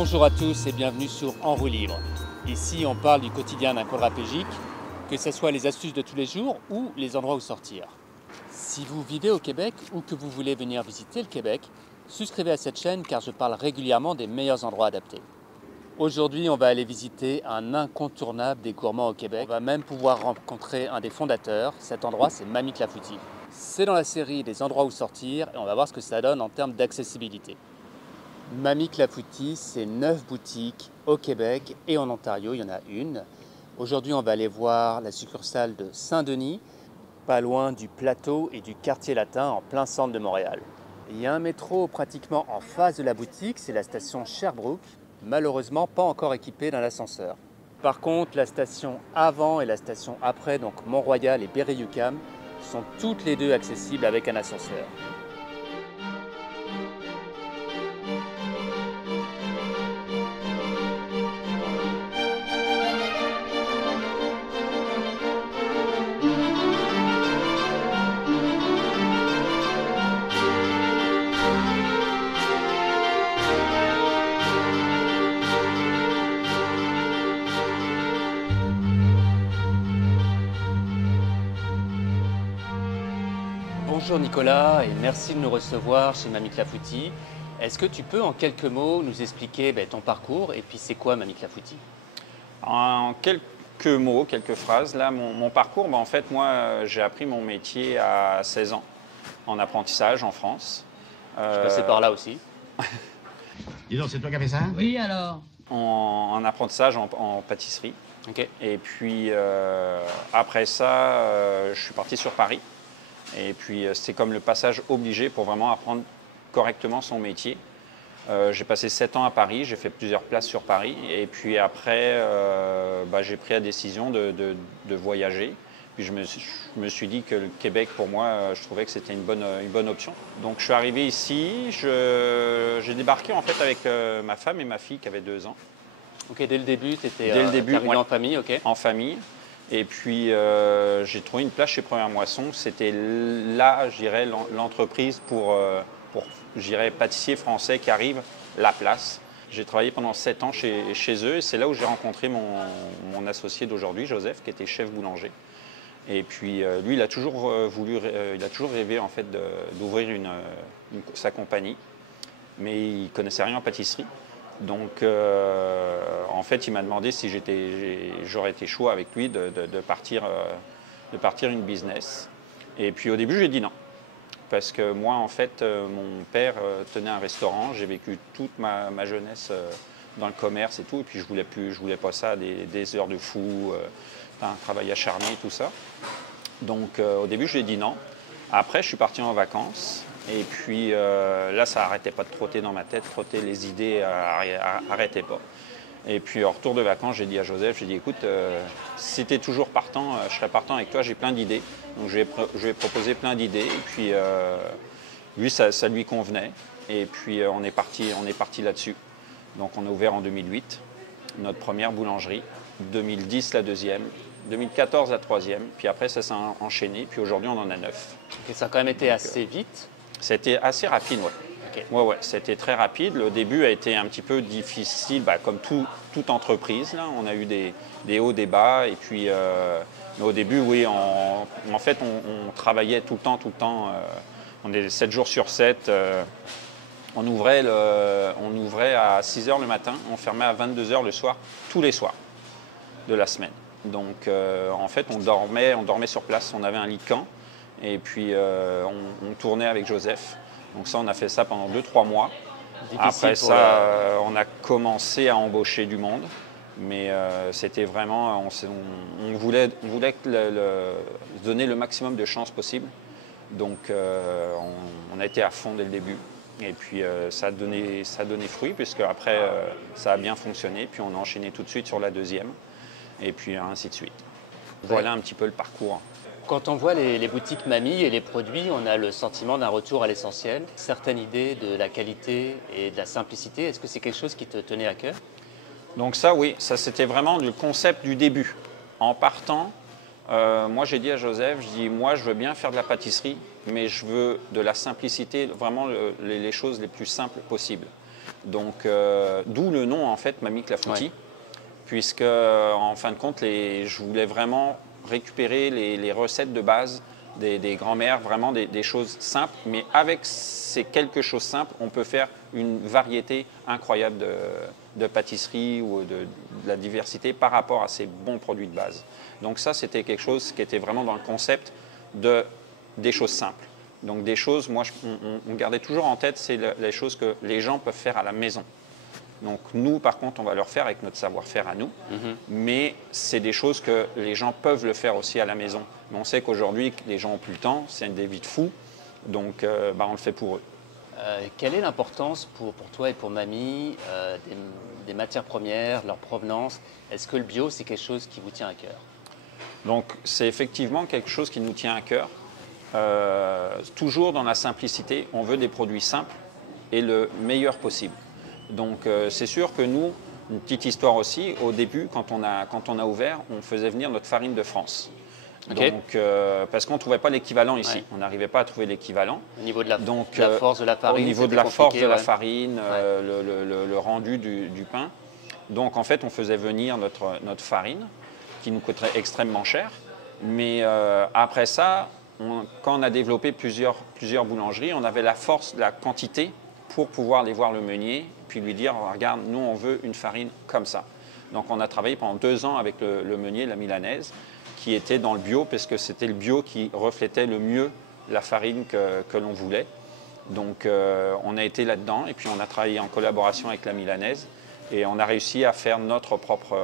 Bonjour à tous et bienvenue sur En roue libre. Ici, on parle du quotidien d'un quadraplégique, que ce soit les astuces de tous les jours ou les endroits où sortir. Si vous vivez au Québec ou que vous voulez venir visiter le Québec, souscrivez à cette chaîne car je parle régulièrement des meilleurs endroits adaptés. Aujourd'hui, on va aller visiter un incontournable des gourmands au Québec. On va même pouvoir rencontrer un des fondateurs. Cet endroit, c'est Mamie Clafoutis. C'est dans la série des endroits où sortir et on va voir ce que ça donne en termes d'accessibilité. Mamie Clafoutis, c'est 9 boutiques au Québec et en Ontario, il y en a une. Aujourd'hui, on va aller voir la succursale de Saint-Denis, pas loin du plateau et du quartier latin en plein centre de Montréal. Il y a un métro pratiquement en face de la boutique, c'est la station Sherbrooke, malheureusement pas encore équipée d'un ascenseur. Par contre, la station avant et la station après, donc Mont-Royal et Berry-UQAM, sont toutes les deux accessibles avec un ascenseur. Bonjour Nicolas et merci de nous recevoir chez Mamie Clafoutis. Est-ce que tu peux en quelques mots nous expliquer ton parcours et puis c'est quoi Mamie Clafoutis? En quelques mots, quelques phrases, là, mon parcours, en fait, moi, j'ai appris mon métier à 16 ans en apprentissage en France. Je suis passé par là aussi. Dis donc, c'est toi qui as fait ça? Oui, alors? En apprentissage en pâtisserie. Ok. Et puis, après ça, je suis parti sur Paris. Et puis, c'était comme le passage obligé pour vraiment apprendre correctement son métier. J'ai passé 7 ans à Paris, j'ai fait plusieurs places sur Paris. Et puis après, j'ai pris la décision de voyager. Puis je me suis dit que le Québec, pour moi, je trouvais que c'était une bonne option. Donc je suis arrivé ici, j'ai débarqué en fait avec ma femme et ma fille qui avaient 2 ans. Ok, dès le début, tu étais arrivé ouais. En famille, ok. En famille. Et puis j'ai trouvé une place chez Première Moisson. C'était là, je dirais, l'entreprise pour je dirais, pâtissier français qui arrive, la place. J'ai travaillé pendant 7 ans chez eux et c'est là où j'ai rencontré mon associé d'aujourd'hui, Joseph, qui était chef boulanger. Et puis lui, il a toujours rêvé en fait d'ouvrir sa compagnie, mais il ne connaissait rien en pâtisserie. Donc en fait, il m'a demandé si j'aurais été chaud avec lui de partir une business. Et puis au début, j'ai dit non. Parce que moi, en fait, mon père tenait un restaurant. J'ai vécu toute ma jeunesse dans le commerce et tout. Et puis, je voulais pas ça, des heures de fou, un travail acharné, tout ça. Donc, au début, j'ai dit non. Après, je suis parti en vacances. Et puis, là, ça n'arrêtait pas de trotter dans ma tête. Les idées n'arrêtaient pas. Et puis, en retour de vacances, j'ai dit à Joseph, j'ai dit, écoute, si tu es toujours partant, je serai partant avec toi, j'ai plein d'idées. Donc, je lui ai proposé plein d'idées. Et puis, lui, ça lui convenait. Et puis, on est parti là-dessus. Donc, on a ouvert en 2008 notre première boulangerie. 2010, la deuxième. 2014, la troisième. Puis après, ça s'est enchaîné. Puis aujourd'hui, on en a 9. Ok, ça a quand même été assez vite. C'était assez rapide, ouais. Okay. Ouais, c'était très rapide. Le début a été un petit peu difficile, comme toute entreprise. Là. On a eu des hauts, des bas. Et puis, mais au début, oui, en fait, on travaillait tout le temps. On est 7 jours sur 7. On ouvrait à 6 h le matin. On fermait à 22 h le soir, tous les soirs de la semaine. Donc, en fait, on dormait sur place. On avait un lit de camp. Et puis, on tournait avec Joseph. Donc ça, on a fait ça pendant 2-3 mois. Après ça, on a commencé à embaucher du monde. Mais c'était vraiment, on voulait se donner le maximum de chances possible. Donc on a été à fond dès le début. Et puis ça a donné fruit, puisque après, ça a bien fonctionné. Puis on a enchaîné tout de suite sur la deuxième. Et puis ainsi de suite. Voilà un petit peu le parcours. Quand on voit les boutiques Mamie et les produits, on a le sentiment d'un retour à l'essentiel, certaines idées de la qualité et de la simplicité. Est-ce que c'est quelque chose qui te tenait à cœur? Donc ça, oui, ça c'était vraiment le concept du début. En partant, moi j'ai dit à Joseph, moi je veux bien faire de la pâtisserie, mais je veux de la simplicité, vraiment les choses les plus simples possibles. Donc, d'où le nom en fait Mamie Clafoutis, ouais. Puisque en fin de compte, je voulais vraiment récupérer les recettes de base des grands-mères, vraiment des choses simples, mais avec ces quelques choses simples, on peut faire une variété incroyable de pâtisserie ou de la diversité par rapport à ces bons produits de base. Donc ça, c'était quelque chose qui était vraiment dans le concept des choses simples. Donc des choses, moi, on gardait toujours en tête, c'est les choses que les gens peuvent faire à la maison. Donc nous, par contre, on va leur faire avec notre savoir-faire à nous, mais c'est des choses que les gens peuvent le faire aussi à la maison. Mais on sait qu'aujourd'hui, les gens n'ont plus le temps, c'est des vies de fous, donc on le fait pour eux. Quelle est l'importance pour toi et pour Mamie des matières premières, leur provenance? Est-ce que le bio, c'est quelque chose qui vous tient à cœur? Donc c'est effectivement quelque chose qui nous tient à cœur. Toujours dans la simplicité, on veut des produits simples et le meilleur possible. Donc c'est sûr que nous, une petite histoire aussi, au début, quand on a ouvert, on faisait venir notre farine de France. Okay. Donc, parce qu'on ne trouvait pas l'équivalent ici, on n'arrivait pas à trouver l'équivalent. Au niveau de la force de la farine, au niveau de la force de la farine, le rendu du pain. Donc en fait, on faisait venir notre farine, qui nous coûterait extrêmement cher. Mais après ça, quand on a développé plusieurs boulangeries, on avait la force, la quantité pour pouvoir aller voir le meunier, puis lui dire, regarde, nous on veut une farine comme ça. Donc on a travaillé pendant 2 ans avec le meunier, la milanaise, qui était dans le bio, parce que c'était le bio qui reflétait le mieux la farine que l'on voulait. Donc on a été là-dedans, et puis on a travaillé en collaboration avec la milanaise, et on a réussi à faire notre propre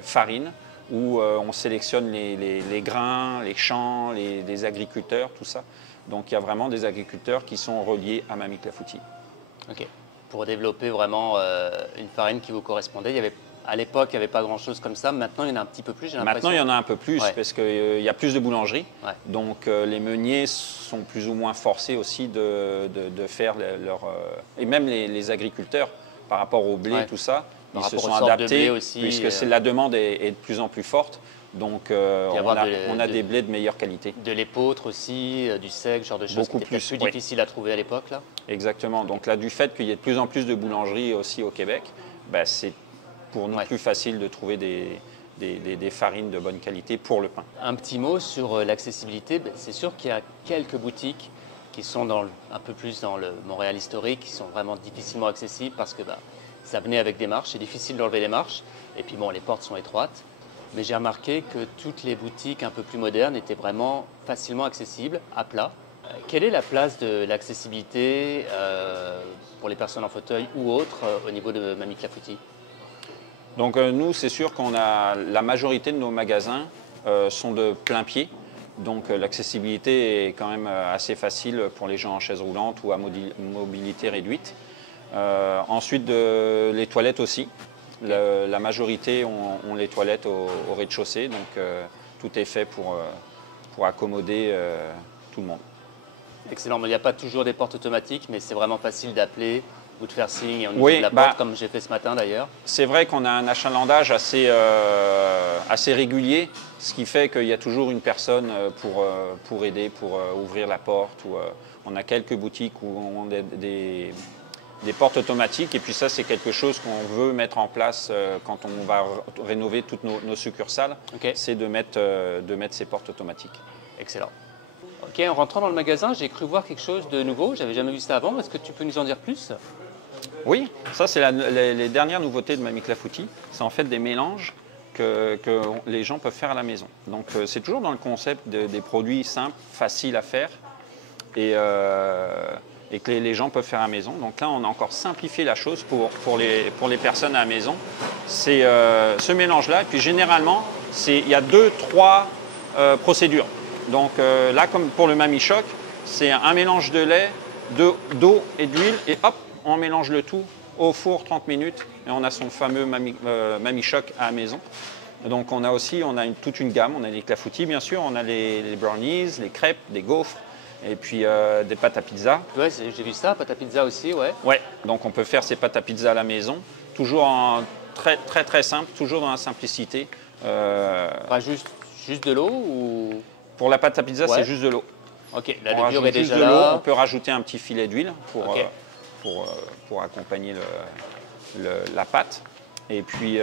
farine, où on sélectionne les grains, les champs, les agriculteurs, tout ça. Donc il y a vraiment des agriculteurs qui sont reliés à Mamie Clafoutis. Ok. Pour développer vraiment une farine qui vous correspondait, à l'époque, il n'y avait pas grand-chose comme ça. Maintenant, il y en a un petit peu plus, j'ai l'impression. Maintenant, il y en a un peu plus parce qu'il y a plus de boulangeries. Ouais. Donc les meuniers sont plus ou moins forcés aussi de faire et même les agriculteurs, par rapport au blé, tout ça, ils se sont adaptés aussi, puisque la demande est de plus en plus forte. Donc on a des blés de meilleure qualité. De l'épeautre aussi, du seigle, ce genre de choses beaucoup qui étaient plus difficiles à trouver à l'époque là. Exactement. Donc là, du fait qu'il y ait de plus en plus de boulangeries aussi au Québec, c'est pour nous plus facile de trouver des farines de bonne qualité pour le pain. Un petit mot sur l'accessibilité. C'est sûr qu'il y a quelques boutiques qui sont un peu plus dans le Montréal historique, qui sont vraiment difficilement accessibles parce que ça venait avec des marches, c'est difficile d'enlever les marches. Et puis bon, les portes sont étroites. Mais j'ai remarqué que toutes les boutiques un peu plus modernes étaient vraiment facilement accessibles, à plat. Quelle est la place de l'accessibilité pour les personnes en fauteuil ou autres au niveau de Mamie Clafoutis? Donc nous, c'est sûr qu'on a la majorité de nos magasins sont de plein pied. Donc l'accessibilité est quand même assez facile pour les gens en chaise roulante ou à mobilité réduite. Ensuite, les toilettes aussi. La majorité ont les toilettes au rez-de-chaussée, donc tout est fait pour accommoder tout le monde. Excellent, il n'y a pas toujours des portes automatiques, mais c'est vraiment facile d'appeler ou de faire signe au niveau de la porte, comme j'ai fait ce matin d'ailleurs. C'est vrai qu'on a un achalandage assez régulier, ce qui fait qu'il y a toujours une personne pour aider, pour ouvrir la porte. On a quelques boutiques où on a des portes automatiques, et puis ça, c'est quelque chose qu'on veut mettre en place quand on va rénover toutes nos succursales, c'est de mettre ces portes automatiques. Excellent. Ok, en rentrant dans le magasin, j'ai cru voir quelque chose de nouveau, j'avais jamais vu ça avant, est-ce que tu peux nous en dire plus? Oui, ça c'est les dernières nouveautés de Mamie Clafoutis, c'est en fait des mélanges que les gens peuvent faire à la maison. Donc c'est toujours dans le concept des produits simples, faciles à faire, et que les gens peuvent faire à la maison. Donc là, on a encore simplifié la chose pour les personnes à la maison. C'est ce mélange-là. Et puis généralement, il y a 2-3 procédures. Donc là, comme pour le Mamie Choc, c'est un mélange de lait, d'eau et d'huile. Et hop, on mélange le tout au four 30 minutes. Et on a son fameux Mamie Choc à la maison. Donc on a toute une gamme. On a les clafoutis, bien sûr. On a les brownies, les crêpes, les gaufres. Et puis des pâtes à pizza. Ouais, j'ai vu ça, pâtes à pizza aussi, ouais. Ouais, donc on peut faire ces pâtes à pizza à la maison, toujours très très très simple, toujours dans la simplicité. Juste de l'eau ou... Pour la pâte à pizza, c'est juste de l'eau. Ok, la levure est déjà là. De l'eau, on peut rajouter un petit filet d'huile pour pour accompagner la pâte. Et puis,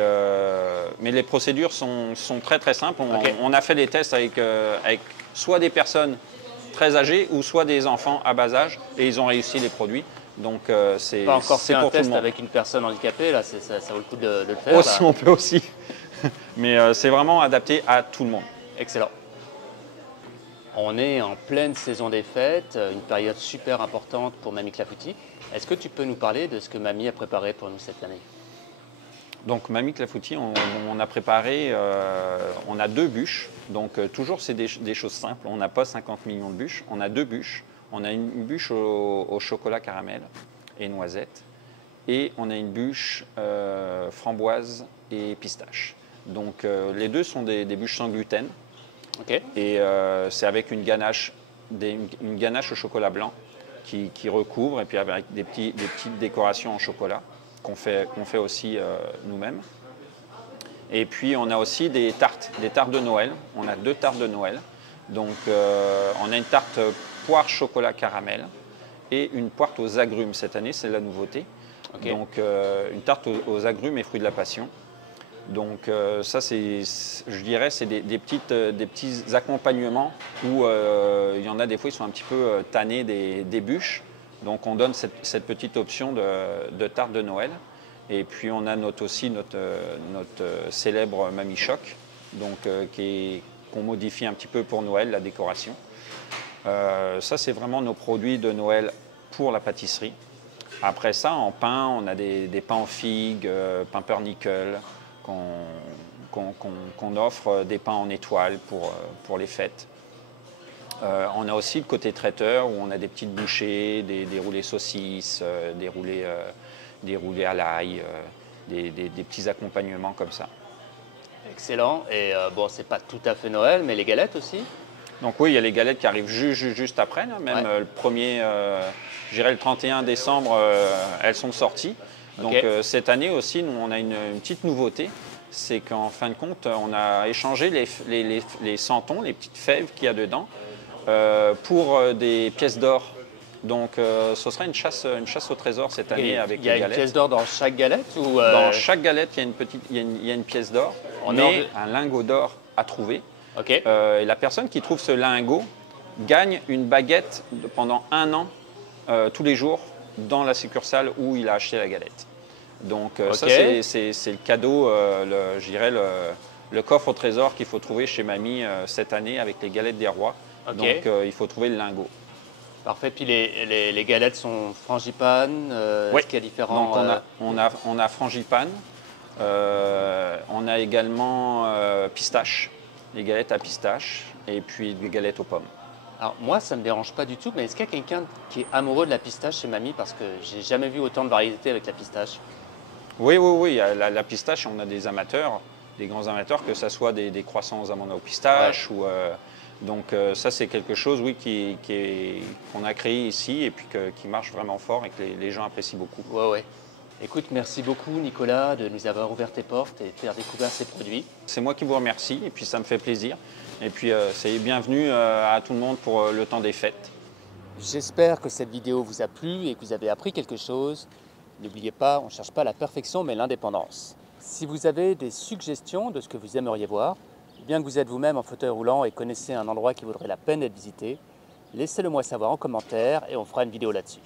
mais les procédures sont très très simples. On a fait des tests avec soit des personnes très âgés ou soit des enfants à bas âge et ils ont réussi les produits. Donc c'est pas encore fait pour un tout le test monde. avec une personne handicapée, là, ça vaut le coup de le faire. Aussi, on peut aussi. Mais c'est vraiment adapté à tout le monde. Excellent. On est en pleine saison des fêtes, une période super importante pour Mamie Clafoutis. Est-ce que tu peux nous parler de ce que Mamie a préparé pour nous cette année? Donc Mamie Clafoutis, on a préparé, on a 2 bûches. Donc toujours c'est des choses simples. On n'a pas 50 millions de bûches, on a 2 bûches. On a une bûche au chocolat caramel et noisette. Et on a une bûche framboise et pistache. Donc les deux sont des bûches sans gluten. Okay. Et c'est avec une ganache au chocolat blanc qui recouvre, et puis avec des petites décorations en chocolat qu'on fait aussi nous-mêmes. Et puis on a aussi des tartes de Noël. On a 2 tartes de Noël. Donc on a une tarte poire chocolat caramel et une tarte aux agrumes. Cette année, c'est la nouveauté. Okay. Donc une tarte aux agrumes et fruits de la passion. Donc ça, je dirais, c'est des petits accompagnements où il y en a des fois, ils sont un petit peu tannés des bûches. Donc on donne cette petite option de tarte de Noël. Et puis on a aussi notre célèbre Mamie Choc, donc qu'on modifie un petit peu pour Noël, la décoration. Ça, c'est vraiment nos produits de Noël pour la pâtisserie. Après ça, en pain, on a des pains en figues, pumpernickel, qu'on offre, des pains en étoiles pour les fêtes. On a aussi le côté traiteur où on a des petites bouchées, des roulés saucisses, des roulés à l'ail, des petits accompagnements comme ça. Excellent. Et bon, c'est pas tout à fait Noël, mais les galettes aussi? Donc oui, il y a les galettes qui arrivent juste après, là, même le 1er, je dirais le 31 décembre, elles sont sorties. Donc cette année aussi, nous, on a une petite nouveauté, c'est qu'en fin de compte, on a échangé les santons, les petites fèves qu'il y a dedans, pour des pièces d'or. Donc ce sera une chasse au trésor cette année avec les galettes. Il y a une pièce d'or dans chaque galette ou Dans chaque galette, il y a une pièce d'or, mais un lingot d'or à trouver. Okay. Et la personne qui trouve ce lingot gagne une baguette pendant 1 an, tous les jours, dans la succursale où il a acheté la galette. Donc ça, c'est le cadeau, je dirais le coffre au trésor qu'il faut trouver chez Mamie cette année avec les galettes des rois. Okay. Donc il faut trouver le lingot. Parfait. Puis les galettes sont frangipane. Oui. Est-ce qu'il y a différents... Donc on a frangipane. On a également pistache, les galettes à pistache et puis des galettes aux pommes. Alors moi, ça ne me dérange pas du tout, mais est-ce qu'il y a quelqu'un qui est amoureux de la pistache chez Mamie? Parce que j'ai jamais vu autant de variétés avec la pistache. Oui. La pistache, on a des amateurs, des grands amateurs, que ce soit des croissants aux amandes aux pistaches. Ouais. Donc ça, c'est quelque chose, oui, qu'on a créé ici et puis qui marche vraiment fort et que les gens apprécient beaucoup. Ouais. Écoute, merci beaucoup Nicolas de nous avoir ouvert tes portes et de faire découvrir ces produits. C'est moi qui vous remercie et puis ça me fait plaisir. Et puis c'est bienvenue à tout le monde pour le temps des fêtes. J'espère que cette vidéo vous a plu et que vous avez appris quelque chose. N'oubliez pas, on ne cherche pas la perfection mais l'indépendance. Si vous avez des suggestions de ce que vous aimeriez voir, bien que vous êtes vous-même en fauteuil roulant et connaissez un endroit qui vaudrait la peine d'être visité, laissez-le moi savoir en commentaire et on fera une vidéo là-dessus.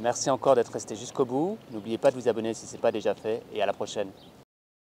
Merci encore d'être resté jusqu'au bout. N'oubliez pas de vous abonner si ce n'est pas déjà fait et à la prochaine.